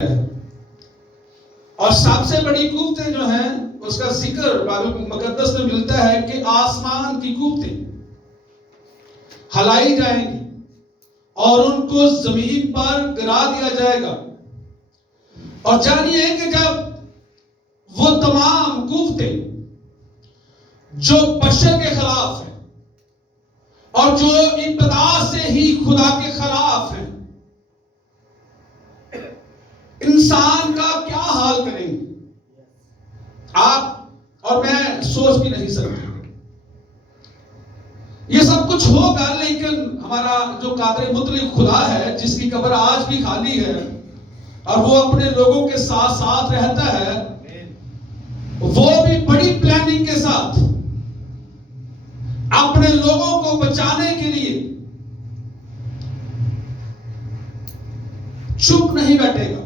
اور سب سے بڑی قوتیں جو ہیں اس کا ذکر بائبل مقدس میں ملتا ہے کہ آسمان کی قوتیں ہلائی جائیں گی اور ان کو زمین پر گرا دیا جائے گا. اور جانیے کہ جب وہ تمام قوتیں جو بشر کے خلاف ہیں اور جو ابتدا سے ہی خدا کے خلاف ہیں انسان کا کیا حال کریں گے آپ اور میں سوچ بھی نہیں سکتے. یہ سب کچھ ہوگا لیکن ہمارا جو قادر مطلق خدا ہے جس کی قبر آج بھی خالی ہے اور وہ اپنے لوگوں کے ساتھ ساتھ رہتا ہے, وہ بھی بڑی پلاننگ کے ساتھ اپنے لوگوں کو بچانے کے لیے چپ نہیں بیٹھے گا.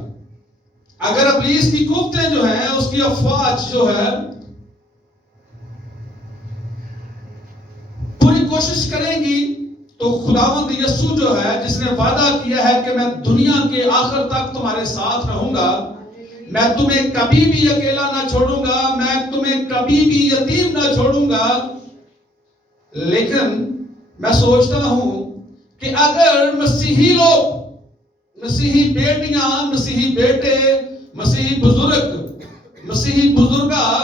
اگر ابلیس کی قوتیں جو ہیں اس کی افواج جو ہے پوری کوشش کریں گی تو خداوند یسوع جو ہے جس نے وعدہ کیا ہے کہ میں دنیا کے آخر تک تمہارے ساتھ رہوں گا, میں تمہیں کبھی بھی اکیلا نہ چھوڑوں گا, میں تمہیں کبھی بھی یتیم نہ چھوڑوں گا. لیکن میں سوچتا ہوں کہ اگر مسیحی لوگ, مسیحی بیٹیاں, مسیحی بیٹے, مسیحی بزرگ, مسیحی بزرگاں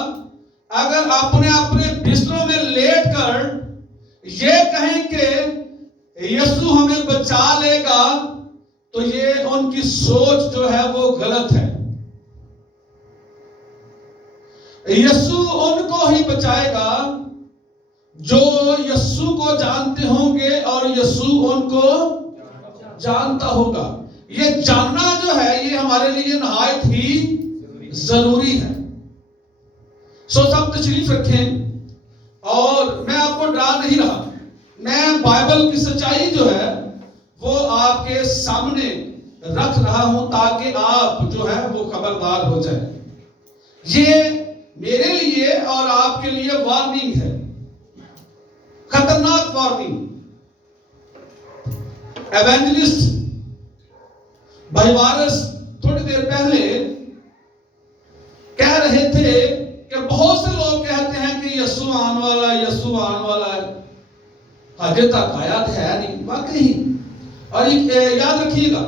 اگر اپنے اپنے بستروں میں لیٹ کر یہ کہیں کہ یسوع ہمیں بچا لے گا تو یہ ان کی سوچ جو ہے وہ غلط ہے. یسوع ان کو ہی بچائے گا جو یسوع کو جانتے ہوں گے اور یسوع ان کو جانتا ہوگا. یہ جاننا جو ہے یہ ہمارے لیے نہایت ہی ضروری ہے. سب تشریف رکھیں اور میں آپ کو ڈرا نہیں رہا, میں بائبل کی سچائی جو ہے وہ آپ کے سامنے رکھ رہا ہوں تاکہ آپ جو ہے وہ خبردار ہو جائیں. یہ میرے لیے اور آپ کے لیے وارننگ ہے, خطرناک وارننگ. ایونجلسٹ بھائی وارث تھوڑی دیر پہلے کہہ رہے تھے کہ بہت سے لوگ کہتے ہیں کہ یسوع آنے والا ہے, یسوع آنے والا ہے, آگے تک آیا تو ہے نہیں. واقعی, اور یاد رکھیے گا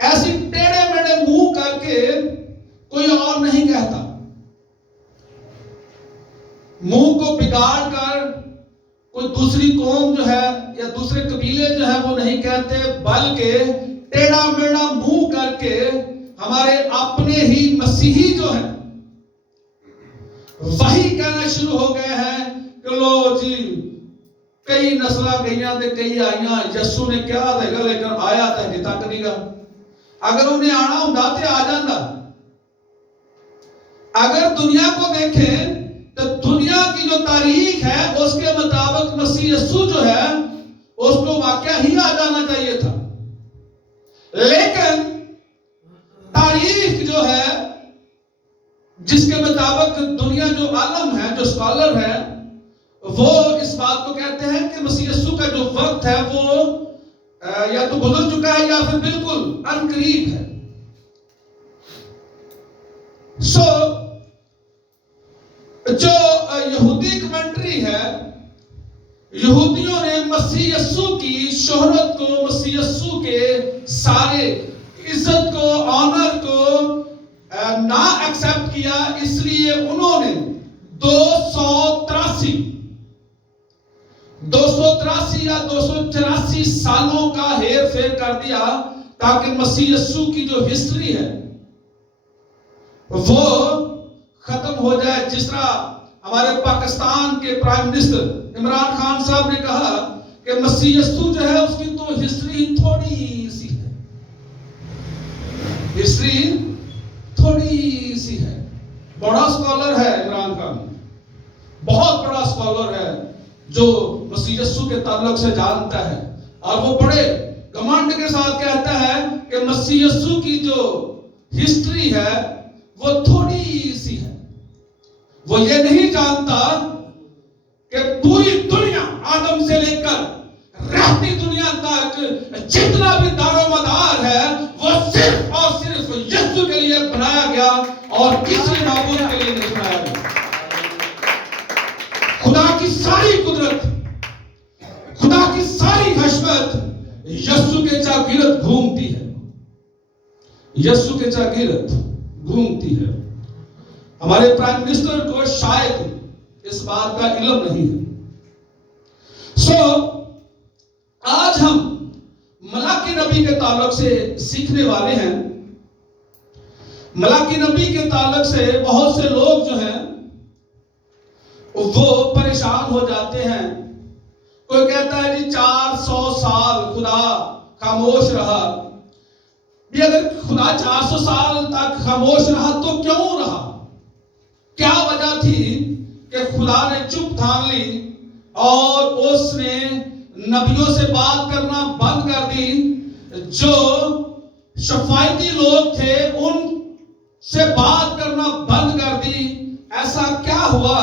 ایسی ٹیڑے میڑے منہ کر کے کوئی اور نہیں کہتا. منہ کو بگاڑ کر کوئی دوسری قوم جو ہے یا دوسرے قبیلے جو ہے وہ نہیں کہتے, بلکہ ٹیڑا میڑا منہ کر کے ہمارے اپنے ہی مسیحی جو ہیں وہی کہنا شروع ہو گئے ہیں کہ لو جی کئی نسلہ گئیاں دے کئی آئیاں, یسوع نے کیا دے گا لیکن آیا تھا کہ تک نہیں گا. اگر انہیں آنا ہوں تے آ جاندہ. اگر دنیا کو دیکھیں تو دنیا کی جو تاریخ ہے اس کے مطابق مسیح یسوع جو ہے اس کو واقعہ ہی آ جانا چاہیے تھا. لیکن تاریخ جو ہے جس کے مطابق دنیا جو عالم ہے, جو اسکالر ہے, وہ اس بات کو کہتے ہیں کہ مسیح یسوع کا جو وقت ہے وہ یا تو گزر چکا ہے یا پھر بالکل ان قریب ہے. جو یہودی کمنٹری ہے, یہودیوں نے مسیح یسوع کی شہرت کو, مسیح یسوع کے سارے عزت کو, آنر کو نہ ایکسپٹ کیا. اس لیے انہوں نے 283 یا 284 سالوں کا ہیر پھیر کر دیا تاکہ مسیح یسوع کی جو ہسٹری ہے وہ ختم ہو جائے. جس طرح ہمارے پاکستان کے پرائم منسٹر عمران خان صاحب نے کہا کہ مسیح یسوع جو ہے اس کی تو ہسٹری تھوڑی سی ہے, ہسٹری تھوڑی سی ہے. بڑا سکالر ہے عمران خان, بہت بڑا سکالر ہے جو مسیح یسوع کے تعلق سے جانتا ہے, اور وہ بڑے گھمنڈ کے ساتھ کہتا ہے کہ مسیح یسوع کی جو ہسٹری ہے وہ تھوڑی سی ہے. وہ یہ نہیں جانتا کہ پوری دنیا آدم سے لے کر رہتی دنیا تک جتنا بھی دارومدار ہے وہ صرف اور صرف یسوع کے لیے بنایا گیا اور کسی معبود کے لیے نہیں بنایا گیا. خدا کی ساری قدرت، خدا کی ساری حشمت یسوع کے چاگرد گھومتی ہے. یسوع کے چاگرد گھومتی ہے. ہمارے پرائم منسٹر کو شاید اس بات کا علم نہیں ہے. آج ہم ملاکی نبی کے تعلق سے سیکھنے والے ہیں. ملاکی نبی کے تعلق سے بہت سے لوگ جو ہیں وہ پریشان ہو جاتے ہیں. کوئی کہتا ہے جی 400 سال خدا خاموش رہا. بھی اگر خدا 400 سال تک خاموش رہا تو کیوں رہا؟ کیا وجہ تھی کہ خدا نے چپ تھام لی اور اس نے نبیوں سے بات کرنا بند کر دی؟ جو شفایتی لوگ تھے ان سے بات کرنا بند کر دی. ایسا کیا ہوا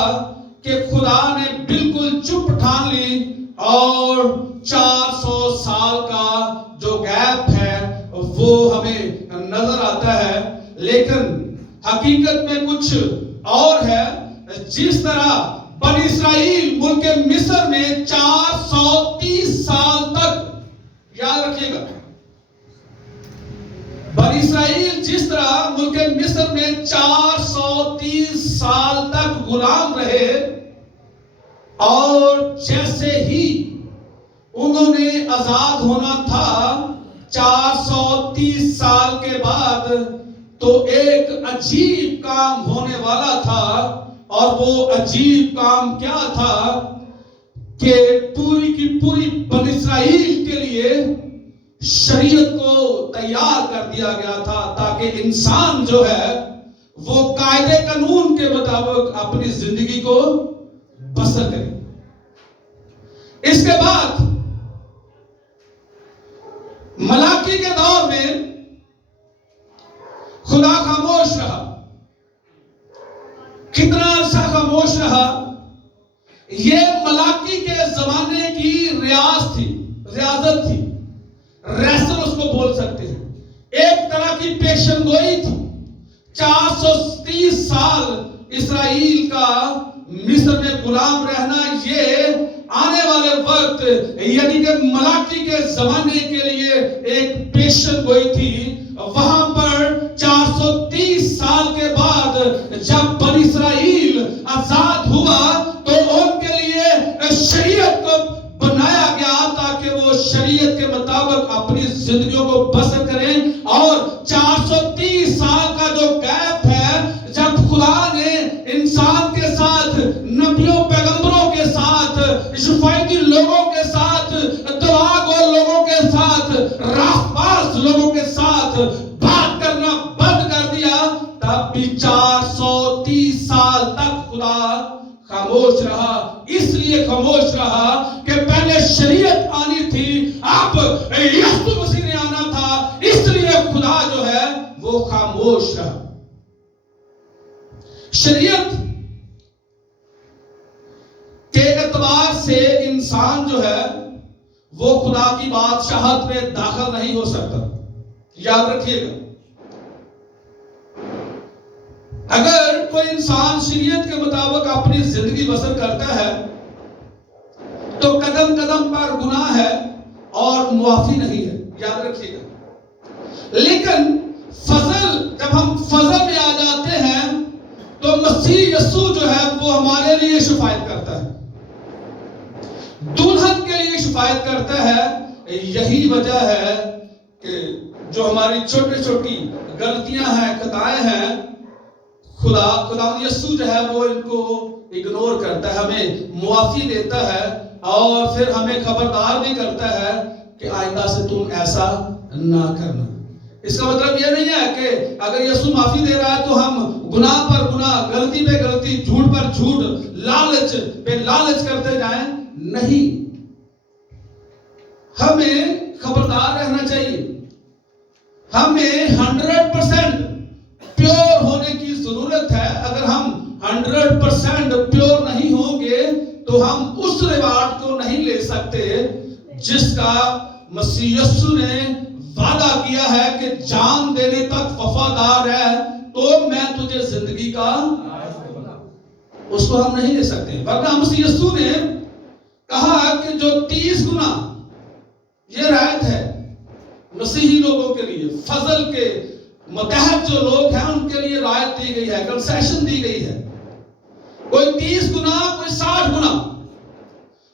کہ خدا نے بالکل چپ ٹھان لی اور 400 سال کا جو گیپ ہے وہ ہمیں نظر آتا ہے؟ لیکن حقیقت میں کچھ اور ہے. جس طرح بنی اسرائیل ملک مصر میں 430 سال تک، یاد رکھیے گا، بنی اسرائیل جس طرح ملک مصر میں 430 سال تک غلام رہے اور جیسے ہی انہوں نے آزاد ہونا تھا 430 سال کے بعد تو ایک عجیب کام ہونے والا تھا. اور وہ عجیب کام کیا تھا کہ پوری کی پوری بنی اسرائیل کے لیے شریعت کو تیار کر دیا گیا تھا تاکہ انسان جو ہے وہ قاعدے قانون کے مطابق اپنی زندگی کو بسر کرے. اس کے بعد ملاکی کے دور میں خدا خاموش رہا. کتنا عرصہ خاموش رہا؟ یہ ملاکی کے زمانے کی ریاضت تھی. ریسل اس کو بول سکتے ہیں. ایک طرح کی پیشن گوئی تھی. 430 سال اسرائیل کا مصر میں غلام رہنا، یہ آنے والے وقت یعنی کہ ملاکی کے زمانے کے لیے ایک پیشن گوئی تھی. وہاں پر 430 سال کے بعد جب بنی اسرائیل آزاد ہوا تو ان کے لیے شریعت کو بنایا گیا تاکہ وہ شریعت کے مطابق اپنی زندگیوں کو بسر کریں. اور 430 سال کا جو گیپ ہے جب خدا نے انسان کے ساتھ، نبیوں پیغمبروں کے ساتھ، شفایتی لوگوں کے ساتھ، دعا گو لوگوں کے ساتھ، راست باز لوگوں کے ساتھ بات کرنا بند کر دیا، تب بھی 430 سال تک خدا خاموش رہا. اس لیے خاموش رہا کہ پہلے شریعت آنی تھی، اب یسوع مسیح نے آنا تھا، اس لیے خدا جو ہے وہ خاموش رہا. شریعت کے اعتبار سے انسان جو ہے وہ خدا کی بادشاہت میں داخل نہیں ہو سکتا. یاد رکھیے گا، اگر کوئی انسان شریعت کے مطابق اپنی زندگی بسر کرتا ہے تو قدم قدم پر گناہ ہے اور معافی نہیں ہے. یاد رکھیے گا. لیکن فضل، جب ہم فضل میں آ جاتے ہیں تو مسیح یسوع جو ہے وہ ہمارے لیے شفاعت کرتا ہے، دلہن کے لیے شفاعت کرتا ہے. یہی وجہ ہے کہ جو ہماری چھوٹی چھوٹی غلطیاں ہیں، خطائیں ہیں، خدا یسوع جو ہے وہ ان کو اگنور کرتا ہے، ہمیں معافی دیتا ہے اور پھر ہمیں خبردار بھی کرتا ہے کہ آئندہ سے تم ایسا نہ کرنا. اس کا مطلب یہ نہیں ہے کہ اگر یسوع معافی دے رہا ہے تو ہم گناہ پر گناہ، غلطی پہ غلطی، جھوٹ پر جھوٹ، لالچ پہ لالچ کرتے جائیں. نہیں، ہمیں خبردار رہنا چاہیے. ہمیں 100% پیور ہونے کی ضرورت ہے. اگر ہم 100% پیور نہیں ہوں گے تو ہم اس ریوارڈ کو نہیں لے سکتے جس کا مسیح یسوع نے وعدہ کیا ہے کہ جان دینے تک وفادار ہے تو میں تجھے زندگی کا، اس کو ہم نہیں لے سکتے. ورنہ مسیح یسوع نے کہا کہ جو 30 گنا، یہ رعایت ہے مسیحی لوگوں کے لیے، فضل کے متحد جو لوگ ہیں ان کے لیے رعایت دی گئی ہے، کنسیشن دی گئی ہے. کوئی 30 گنا، کوئی 60 گنا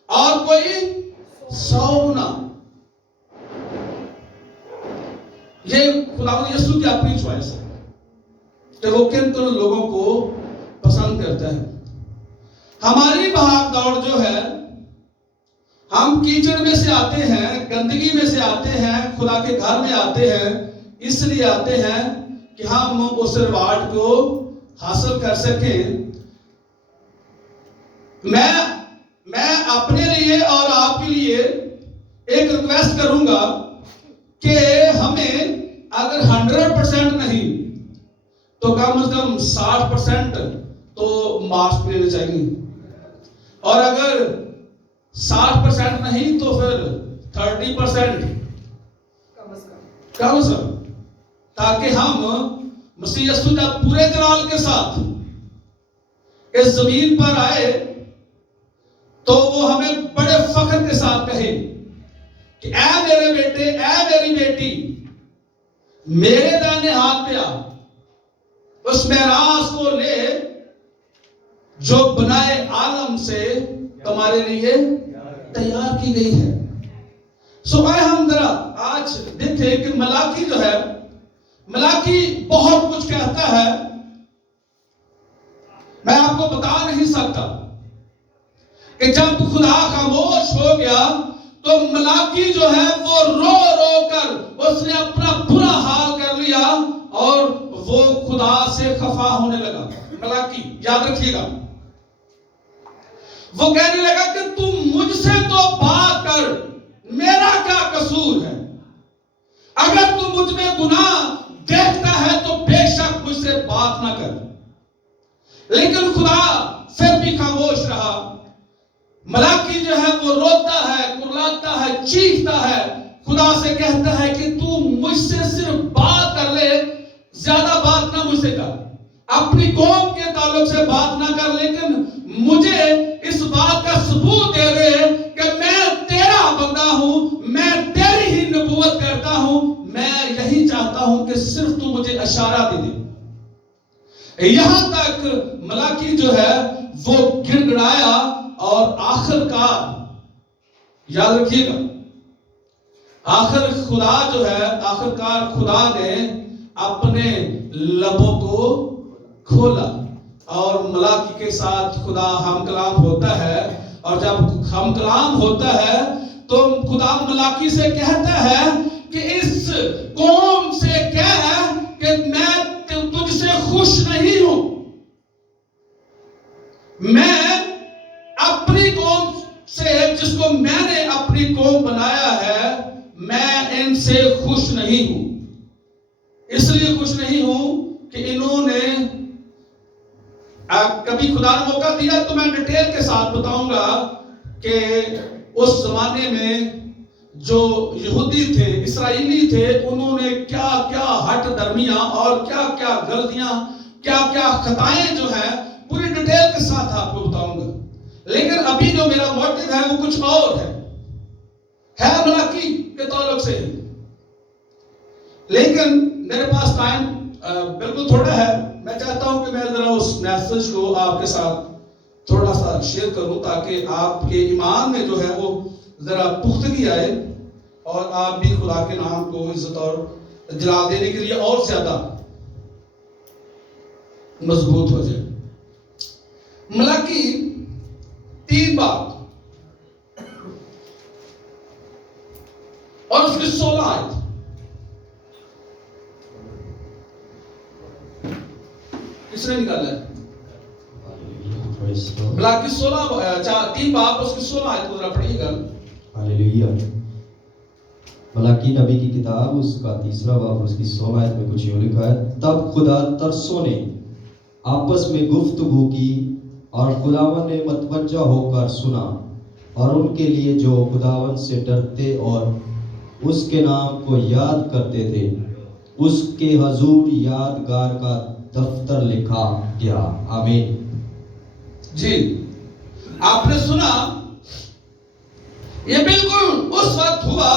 اور کوئی 100 گنا. یہ خداوند یسوع کی اپنی چوائس ہے کہ وہ کن لوگوں کو پسند کرتا ہے. ہماری بھاگ دوڑ جو ہے، ہم کیچڑ میں سے آتے ہیں، گندگی میں سے آتے ہیں، خدا کے گھر میں آتے ہیں، اس لیے آتے ہیں کہ ہم اس ریوارڈ کو حاصل کر سکیں. میں اپنے لیے اور آپ کے لیے ایک ریکویسٹ کروں گا کہ ہمیں اگر 100% نہیں تو کم از کم 60% تو مارکس لینے چاہیے، اور اگر 60% نہیں تو پھر 30% کم از کم، تاکہ ہم مسیح یسوع جب پورے جلال کے ساتھ اس زمین پر آئے تو وہ ہمیں بڑے فخر کے ساتھ کہے کہ اے میرے بیٹے، اے میری بیٹی، میرے دائنے ہاتھ پہ آ، اس میراث کو لے جو بنائے عالم سے تمہارے لیے تیار کی گئی ہے. سو آئے ہم ذرا آج دیکھیں کہ ملاکی جو ہے، ملاکی بہت کچھ کہتا ہے، میں آپ کو بتا نہیں سکتا کہ جب خدا خاموش ہو گیا تو ملاکی جو ہے وہ رو رو کر اس نے اپنا برا حال کر لیا اور وہ خدا سے خفا ہونے لگا. ملاکی یاد رکھیے گا، وہ کہنے لگا کہ تم مجھ سے تو بات کر، میرا کیا قصور ہے؟ اگر تم مجھ میں گناہ دیکھتا ہے تو بے شک مجھ سے بات نہ کر. لیکن خدا پھر بھی خاموش رہا. ملاکی جو ہے وہ روتا ہے، کرلاتا ہے، چیختا ہے، خدا سے کہتا ہے کہ تو مجھ سے صرف بات کر لے، زیادہ بات نہ مجھ سے کر، اپنی قوم کے تعلق سے بات نہ کر، لیکن مجھے اس بات کا ثبوت دے دے کہ میں تیرا بندہ ہوں، میں تیری ہی نبوت کرتا ہوں. میں یہی چاہتا ہوں کہ صرف تو مجھے اشارہ دے دے. یہاں تک ملاکی جو ہے وہ گڑ گڑایا اور آخر کار، یاد رکھیے گا، آخر خدا جو ہے، آخر کار خدا نے اپنے لبوں کو کھولا اور ملاکی کے ساتھ خدا ہم کلام ہوتا ہے. اور جب ہم کلام ہوتا ہے تو خدا ملاکی سے کہتا ہے کہ اس قوم سے کہہ کہ میں تجھ سے خوش نہیں ہوں، میں اپنی قوم سے، جس کو میں نے اپنی قوم بنایا ہے، میں ان سے خوش نہیں ہوں. اس لیے خوش نہیں ہوں کہ انہوں نے کبھی خدا نے موقع دیا تو میں ڈیٹیل کے ساتھ بتاؤں گا کہ اس زمانے میں جو یہودی تھے، اسرائیلی تھے، انہوں نے کیا کیا ہٹ درمیاں اور کیا کیا غلطیاں، کیا کیا خطائیں جو ہیں پوری ڈیٹیل کے ساتھ آپ کو بتاؤں گا. لیکن ابھی جو میرا موٹیو ہے وہ کچھ اور ہے ملاکی کے تعلق سے ہی. لیکن میرے پاس ٹائم بالکل تھوڑا ہے. میں چاہتا ہوں کہ میں ذرا اس میسج کو آپ کے ساتھ تھوڑا سا شیئر کروں تاکہ آپ کے ایمان میں جو ہے وہ ذرا پختگی آئے اور آپ بھی خدا کے نام کو عزت اور جلال دینے کے لیے اور زیادہ مضبوط ہو جائے. ملاکی 3 باب اور اس کی 16 آیت. کس نے نکالا ہے؟ ملاکی 3 باب اس کی 16 آیت کو ذرا پڑھیے گا. ہاللیلویہ. ملاکی نبی کی کتاب اس کا 3 باب اس کی 16 آیت میں کچھ یوں لکھا ہے: تب خدا ترسوں نے آپس میں گفتگو کی اور خداوند نے متوجہ ہو کر سنا اور ان کے لیے جو خداوند سے ڈرتے اور اس کے نام کو یاد کرتے تھے اس کے حضور یادگار کا دفتر لکھا گیا. آمین. جی آپ نے سنا، یہ بالکل اس وقت ہوا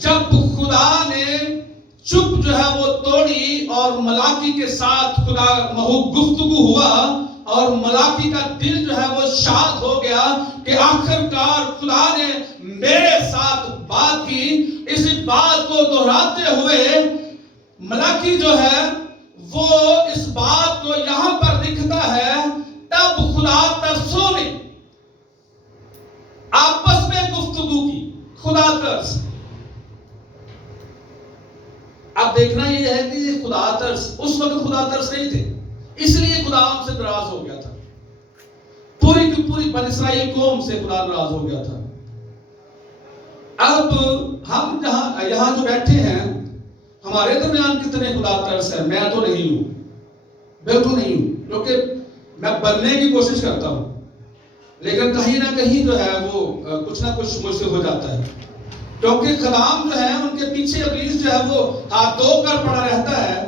جب خدا نے چپ جو ہے وہ توڑی اور ملاکی کے ساتھ خدا گفتگو ہوا اور ملاکی کا دل جو ہے وہ شاد ہو گیا کہ آخر کار خدا نے میرے ساتھ بات کی. اس بات کو دہراتے ہوئے ملاکی جو ہے وہ اس بات کو یہاں پر لکھتا ہے، تب خدا ترسوں نے آپس میں گفتگو کی. خدا ترس، اب دیکھنا یہ ہے کہ یہ خدا ترس، اس وقت خدا ترس نہیں تھے، اس لیے خدا ہم سے ناراض ہو گیا تھا. پوری کی پوری بنی اسرائیل قوم سے خدا ناراض ہو گیا تھا. اب ہم یہاں جو بیٹھے ہیں ہمارے درمیان کتنے خدا ترس ہے؟ میں تو نہیں ہوں، بالکل نہیں ہوں، کیونکہ میں بننے کی کوشش کرتا ہوں لیکن کہیں نہ کہیں جو ہے وہ کچھ نہ کچھ مجھ سے ہو جاتا ہے، کیونکہ خدام جو ہے ان کے پیچھے ابلیس جو ہے وہ ہاتھ دھو کر پڑا رہتا ہے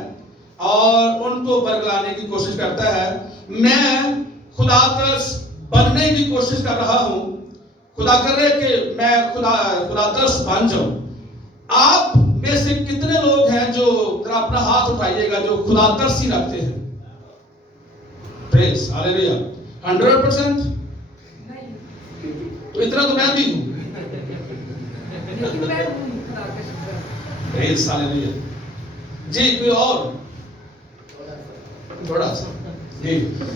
اور ان کو برگلانے کی کوشش کرتا ہے. میں خدا ترس بننے کی کوشش کر رہا ہوں. خدا کرے کہ میں خدا ترس بن جاؤں. آپ میں سے کتنے لوگ ہیں جو اپنا ہاتھ اٹھائیے گا جو خدا ترسی رکھتے ہیں؟ پریز ہاللیلویا. 100%؟ تو اتنا تو میں بھی ہوں. پریز ہاللیلویا. جی کوئی اور تھوڑا سا؟ جی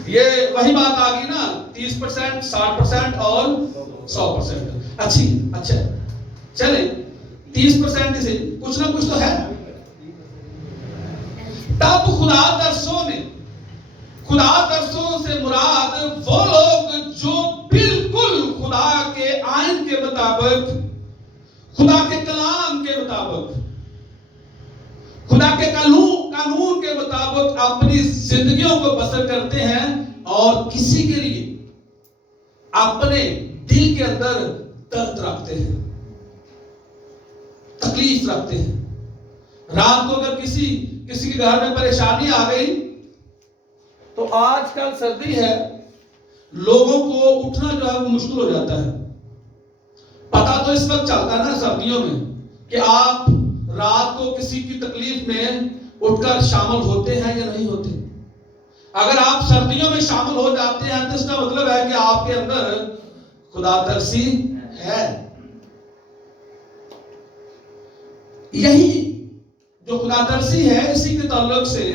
یہ وہی بات آ گئی نا، 30%، 60% اور 100%. اچھا چلیں 30% سے کچھ نہ کچھ تو ہے. تب خدا ترسوں سے مراد وہ لوگ جو بالکل خدا کے آئین کے مطابق، خدا کے کلام کے مطابق، خدا کے قانون کے مطابق اپنی زندگیوں کو بسر کرتے ہیں اور کسی کے لیے اپنے دل کے اندر درد رکھتے ہیں، تکلیف رکھتے ہیں. رات کو اگر کسی کے گھر میں پریشانی آ گئی تو آج کل سردی ہے، لوگوں کو اٹھنا جو ہے وہ مشکل ہو جاتا ہے. پتا تو اس وقت چلتا ہے نا سردیوں میں کہ آپ رات کو کسی کی تکلیف میں اٹھ کر شامل ہوتے ہیں یا نہیں ہوتے. اگر آپ سردیوں میں شامل ہو جاتے ہیں تو اس کا مطلب ہے کہ آپ کے اندر خدا ترسی ہے. یہی جو خدا ترسی ہے اسی کے تعلق سے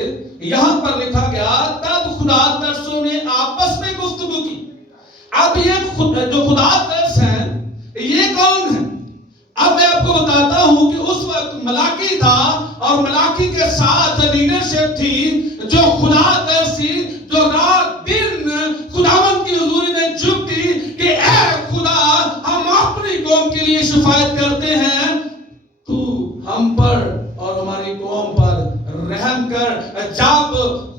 یہاں پر لکھا گیا، تب خدا ترسوں نے آپس میں گفتگو کی. اب یہ جو خدا ترس ہے یہ کون ہے؟ اب میں آپ کو بتاتا ہوں کہ اس وقت ملاکی تھا اور ملاکی کے ساتھ لیڈرشپ تھی جو خدا ترسی، جو رات دن خداوند کی حضوری میں جھکتی کہ اے خدا ہم اپنی قوم کے لیے شفاعت کرتے ہیں، تو ہم پر اور ہماری قوم پر رحم کر. جب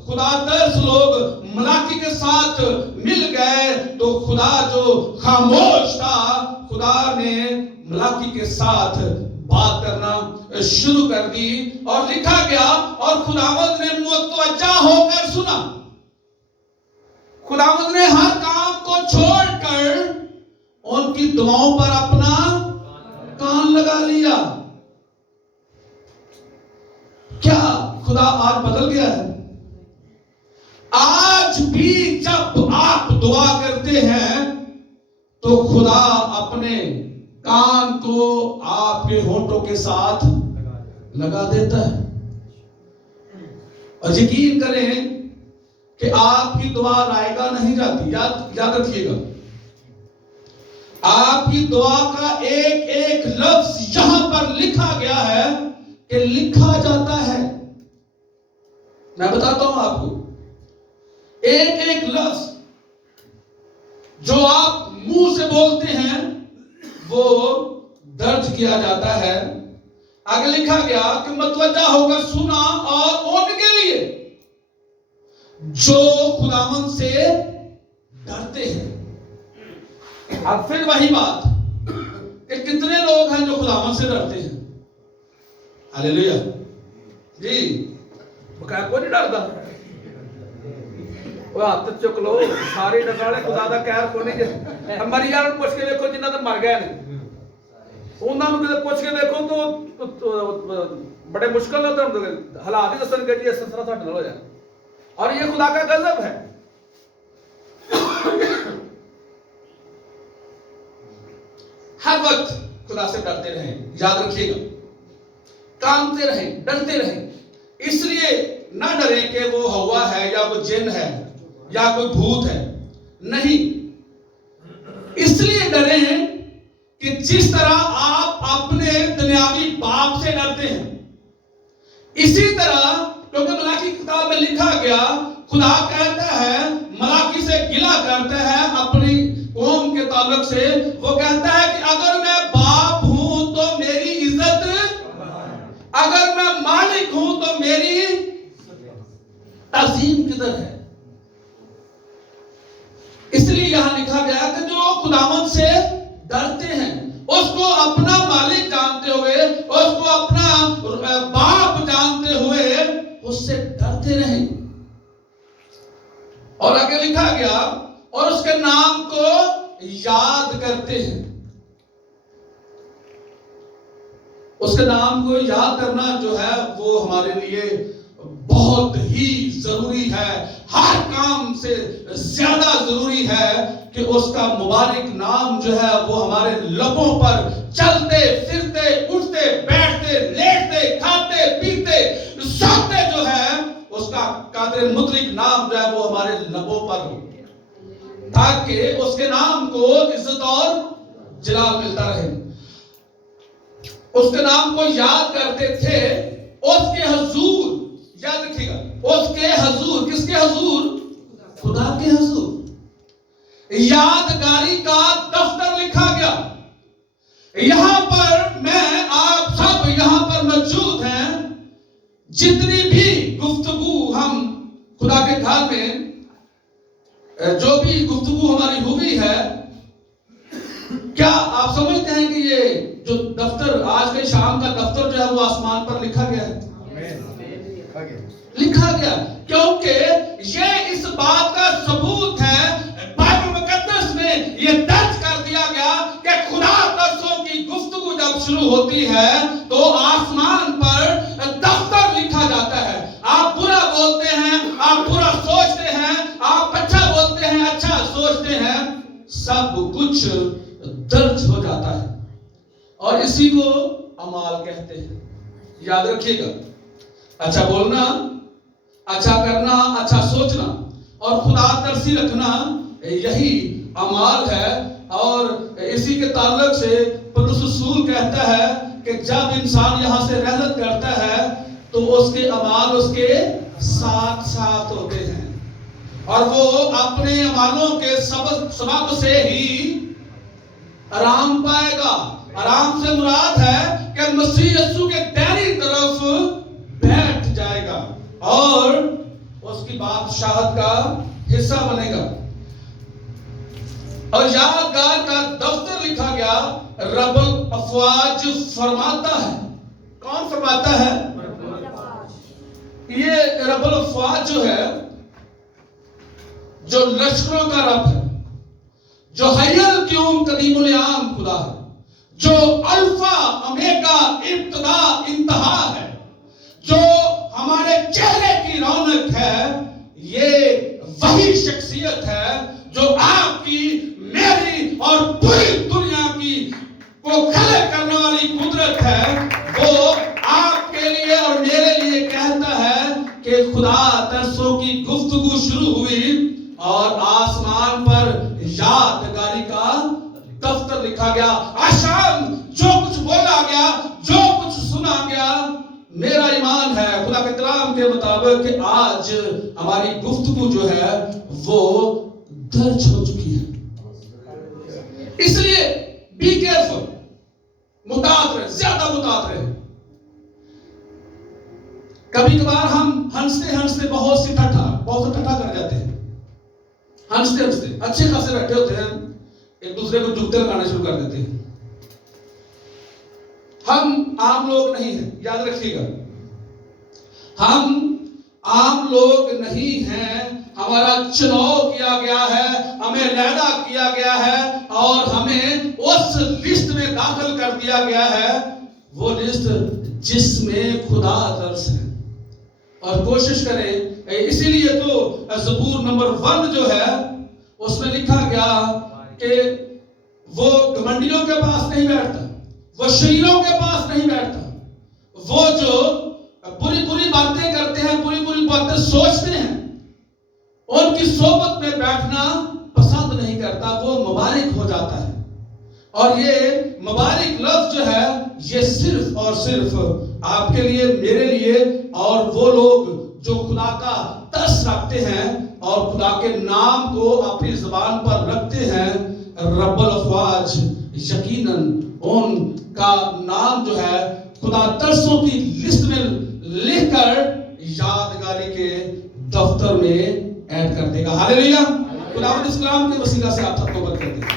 خدا ترس لوگ ملاکی کے ساتھ مل گئے تو خدا جو خاموش تھا خدا نے ملاکی کے ساتھ بات کرنا شروع کر دی. اور لکھا گیا اور خداوند نے متوجہ ہو کر سنا. خداوند نے ہر کام کو چھوڑ کر ان کی دعاؤں پر اپنا کان لگا لیا. کیا خدا آج بدل گیا ہے؟ آج بھی جب آپ دعا کرتے ہیں تو خدا اپنے کان کو آپ کے ہونٹوں کے ساتھ لگا دیتا ہے. اور یقین کریں کہ آپ کی دعا رائے گا نہیں جاتی. یاد رکھیے گا، آپ کی دعا کا ایک ایک لفظ یہاں پر لکھا گیا ہے کہ لکھا جاتا ہے. میں بتاتا ہوں آپ کو، ایک ایک لفظ جو آپ منہ سے بولتے ہیں وہ درج کیا جاتا ہے. آگے لکھا گیا کہ متوجہ ہو کر سنا اور ان کے لیے جو خداوند سے ڈرتے ہیں. اب پھر وہی بات کہ کتنے لوگ ہیں جو خداوند سے ڈرتے ہیں؟ ہاللیلویا جی، کوئی نہیں ڈرتا. وہ ہاتھ چک لو ساری ڈر والے خدا دا قہر کوئی نہیں. مریا نوں پوچھ کے دیکھو جنہاں تے مر گئے نے، انہاں نوں کدے پوچھ کے دیکھو تو بڑے مشکل ہوتے ہیں، حالات ہی دسن گے جی اس طرح ساڈے نال ہو جائے. اور یہ خدا کا غضب ہے. ہر وقت خدا سے ڈرتے رہیں، یاد رکھیے گا، کانپتے رہیں، ڈرتے رہیں. اس لیے نہ ڈریں کہ وہ ہوا ہے یا وہ جن ہے یا کوئی بھوت ہے، نہیں. اس لیے ڈریں کہ جس طرح آپ اپنے دنیاوی باپ سے ڈرتے ہیں، اسی طرح، کیونکہ ملاکی کتاب میں لکھا گیا، خدا کہتا ہے، ملاکی سے گلہ کرتا ہے اپنی قوم کے تعلق سے. وہ کہتا ہے کہ اگر میں باپ ہوں تو میری عزت، اگر میں مالک ہوں تو میری تعظیم کدھر ہے؟ اس لیے یہاں لکھا گیا کہ جو خداوند سے ڈرتے ہیں، اس کو اپنا مالک جانتے ہوئے، اس کو اپنا باپ جانتے ہوئے اس سے ڈرتے رہیں. اور آگے لکھا گیا، اور اس کے نام کو یاد کرتے ہیں. اس کے نام کو یاد کرنا جو ہے وہ ہمارے لیے بہت ہی ضروری ہے. ہر کام سے زیادہ ضروری ہے کہ اس کا مبارک نام جو ہے وہ ہمارے لبوں پر چلتے پھرتے اٹھتے بیٹھتے لیٹتے کھاتے پیتے سوتے جو ہے اس کا قادر مطلق نام جو ہے وہ ہمارے لبوں پر ہو، تاکہ اس کے نام کو عزت اور جلال ملتا رہے. اس کے نام کو یاد کرتے تھے، اس کے حضور، یاد رکھیے گا، اس کے حضور، کس کے حضور؟ خدا کے حضور یادگاری کا دفتر لکھا گیا. یہاں پر میں، آپ سب یہاں پر موجود ہیں، جتنی بھی گفتگو ہم خدا کے گھر میں، جو بھی گفتگو ہماری ہوئی ہے، کیا آپ سمجھتے ہیں کہ یہ جو دفتر آج کے شام کا دفتر جو ہے وہ آسمان پر لکھا گیا ہے؟ لکھا گیا، کیونکہ یہ اس بات کا ثبوت ہے، بائبل مقدس میں یہ درج کر دیا گیا کہ خدا ترسوں کی گفتگو جب شروع ہوتی ہے تو آسمان پر دفتر لکھا جاتا ہے. آپ برا بولتے ہیں، آپ برا سوچتے ہیں، آپ اچھا بولتے ہیں، اچھا سوچتے ہیں، سب کچھ درج ہو جاتا ہے. اور اسی کو اعمال کہتے ہیں. یاد رکھیے گا، اچھا بولنا، اچھا کرنا، اچھا سوچنا اور خدا ترسی رکھنا، یہی اعمال ہے. اور اسی کے تعلق سے پولس رسول کہتا ہے کہ جب انسان یہاں سے رحلت کرتا ہے تو اس کے اعمال اس کے ساتھ ساتھ ہوتے ہیں، اور وہ اپنے اعمالوں کے سبب سے ہی آرام پائے گا. آرام سے مراد ہے کہ مسیح یسوع کے دائیں طرف بیٹھ جائے گا اور اس کی بادشاہت کا حصہ بنے گا. اور یادگار کا دفتر لکھا گیا، رب الافواج فرماتا ہے. کون فرماتا ہے؟ یہ رب الافواج جو ہے، جو لشکروں کا رب ہے، جو حی القیوم قدیم الایام خدا ہے، جو الفا اومیگا ابتدا انتہا ہے، جو ہمارے چہرے کی رونق ہے، یہ وہی شخصیت ہے جو آپ کی، میری اور پوری دنیا کی کو خلق کرنے والی قدرت ہے. وہ آپ کے لیے اور میرے لیے کہتا ہے کہ خدا ترسوں کی گفتگو شروع ہوئی اور آسمان پر یادگاری کا دفتر لکھا گیا. آشام جو کچھ بولا گیا، جو کچھ سنا گیا، میرا ایمان ہے خدا کے کلام کے مطابق کہ آج ہماری گفتگو جو ہے وہ درج ہو چکی ہے. اس لیے بی کیئرفل، محتاط رہے، زیادہ محتاط رہے. کبھی کبھار ہم ہنستے ہنستے بہت ٹھٹھا کر جاتے ہیں. ہنستے اچھے خاصے بیٹھے ہوتے ہیں، ایک دوسرے کو جوتے لگانا شروع کر دیتے ہیں. ہم عام لوگ نہیں ہیں، یاد رکھیے گا، ہم عام لوگ نہیں ہیں. ہمارا چناؤ کیا گیا ہے، ہمیں لیڈا کیا گیا ہے اور ہمیں اس لسٹ میں داخل کر دیا گیا ہے، وہ لسٹ جس میں خدا درس ہے. اور کوشش کریں، اسی لیے تو زبور نمبر 1 جو ہے اس میں لکھا گیا کہ وہ گھمنڈیوں کے پاس نہیں بیٹھتا، وہ شریروں کے پاس نہیں بیٹھتا، وہ جو بری بری باتیں کرتے ہیں، بری بری باتیں سوچتے ہیں، ان کی صحبت میں بیٹھنا پسند نہیں کرتا، وہ مبارک ہو جاتا ہے. اور یہ مبارک لفظ جو ہے یہ صرف اور صرف آپ کے لیے، میرے لیے اور وہ لوگ جو خدا کا ترس رکھتے ہیں اور خدا کے نام کو اپنی زبان پر رکھتے ہیں. رب الافواج یقیناً ان کا نام جو ہے خدا ترسوں کی لسٹ میں لکھ کر یادگاری کے دفتر میں ایڈ کر دے گا. ہاللیلویا. خداوند اس کلام کے وسیلہ سے آپ سب کو برکت دے.